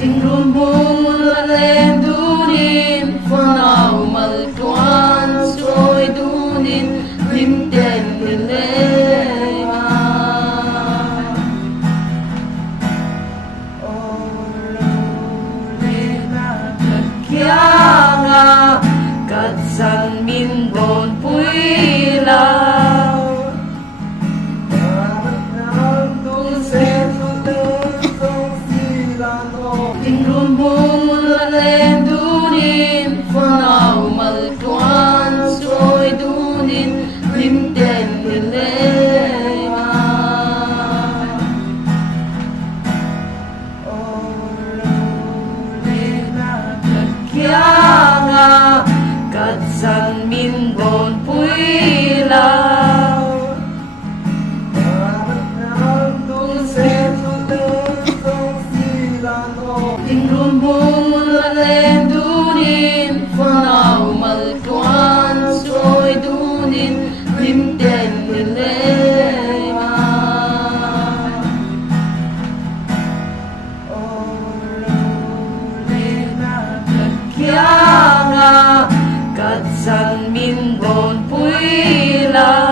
Tình luôn buông lên dunin Fanau maltuan Soy dunin Limten dilema Kianga Katsan mindon puilaw Tingrun bumun len dunin Fanau maltuan Soy dunin Limten dilema Kianga Katsan mindon puilaw Tingrun bumun len dunin Fanau maltuan Soy dunin Limten dilema Kianga Katsan mindon puilaw